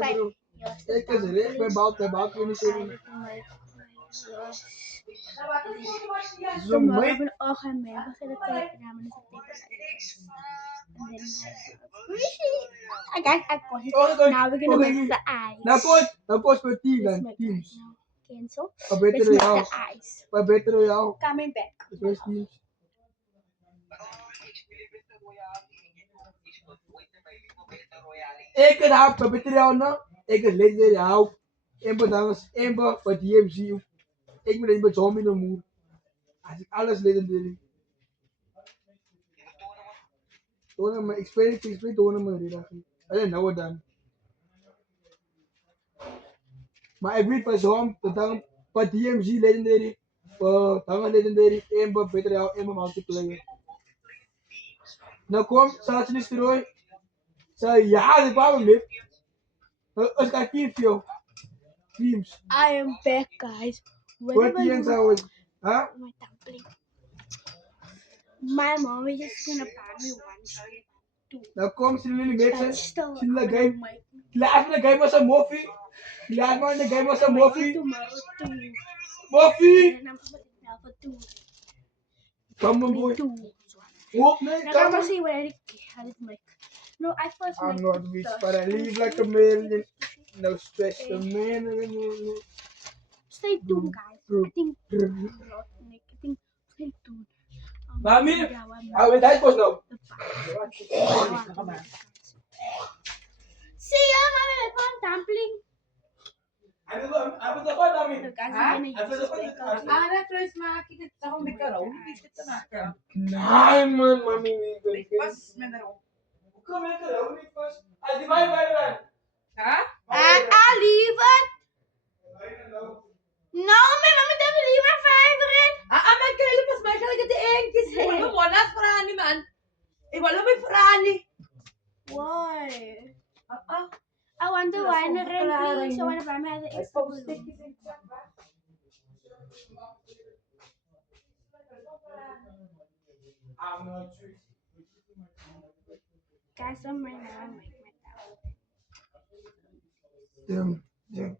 Kijk, bro. Jos Ik is er, ik ben bouwt kunnen zeggen. Zo Tomorrow meid. I'm gonna all man was at the tape and I'm gonna take it. And then I guys I got it. Okay, Now we're gonna okay. make the eyes. Nou kost met team Let's dan. make the eyes Teams. now. Cancel. Wat beter Let's dan make jou. the eyes. Wat beter dan jou. Coming back. Dus wees teams. Ik het hap, wat beter jou nou. Ik het legendary hou. En bedankt. En voor DMC. Ik ben niet zombie no more. Als ik alles legendary. Tonen me, ik speel tonen me rida. Alleen nou dan. Maar ik weet pas waarom, dan voor DMC legendary. Voor tangen legendary. En voor beter jou, en voor multiplayer. Nou kom, zal je niet strooien? Zal je ja, dat kwam niet. Als ik aan team teams. I am back, guys. Wat die en zo is. Huh? My dumpling. My mom is just gonna buy me one strip. Nou kom, zien jullie But mensen? still, Zien I'm jullie gonna game? make Laat me de game als een moffie. Laat me de game als een moffie. tomorrow too. Moffie! And I'm gonna now for two. Kom maar boy. Two. Whoop, nee, Now I'm kom gonna maar. see what I did make. No, I first I'm make not the rich, dust. but I live like a million. No special man. Stay tuned, guys. I think stay tuned. Mami, Yeah, hou je tijd vast nou? See ya, mommy, my fun dumpling. Hij wil toch wat, Mami? So, guys, Huh? we're gonna use this blackout. Terus maken dit toch een beetje rauw. Wie zit te maken? Nee, man, Mami. Pas met de rauw. Hoe kom ik er ook niet vast? Als die mij bij bent. Huh? I'll leave it. No, my mama doesn't leave my fiver in. Maar ik wil pas maar gelijk de eentjes. Ik wil gewoon als Frani, man. Ik wil met Frani. Why? I want the wine ring, please. I want to buy me the extra balloon. I'm not sure. Guys, I'm right now. I'm making my towel. Yeah.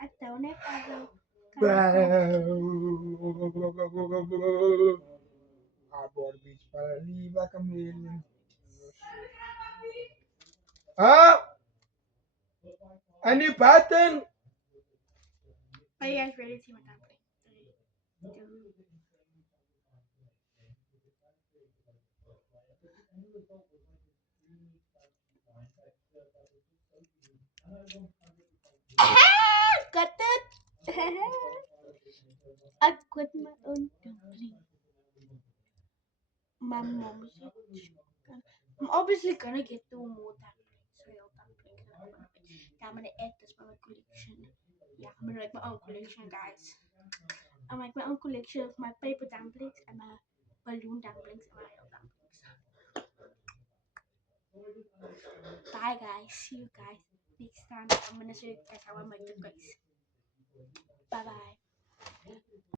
I don't have a I bought a beach, but I leave like a million. Huh? Any pattern? Are you guys ready to see my dumpling? 3, 2. Cut it! I quit my own dumpling. My mom said I'm obviously gonna get 2 more dumplings, real dumplings. Yeah, I'm gonna add this to my collection. Yeah, I'm gonna make my own collection, guys. I make my own collection of my paper dumplings and my balloon dumplings and my real dumplings. Bye, guys. See you guys next time. I'm gonna show you guys how I make the guys. Bye bye.